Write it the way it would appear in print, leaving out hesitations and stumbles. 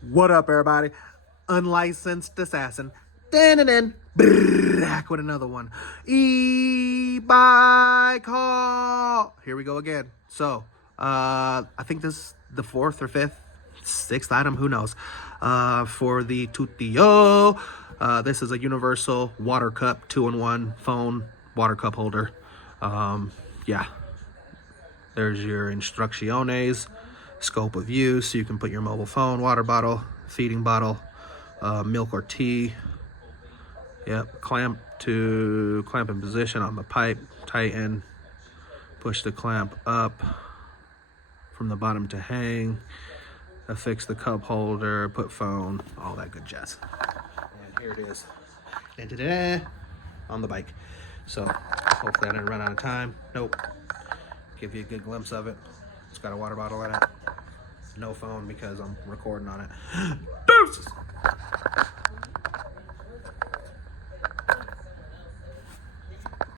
What up, everybody? Unlicensed assassin. Then back with another one. E-bike haul. Here we go again. So, I think this is the fourth or fifth, sixth item, who knows, for the TUTTIO. This is a universal water cup, 2-in-1 phone water cup holder. Yeah. There's your instrucciones, scope of use. You can put your mobile phone, water bottle, feeding bottle, milk or tea. Yep, clamp in position on the pipe, tighten, push the clamp up from the bottom to hang, affix the cup holder, put phone, all that good jazz. And here it is, da-da-da, on the bike. So hopefully I didn't run out of time. Nope. Give you a good glimpse of it. It's got a water bottle in it. No phone because I'm recording on it.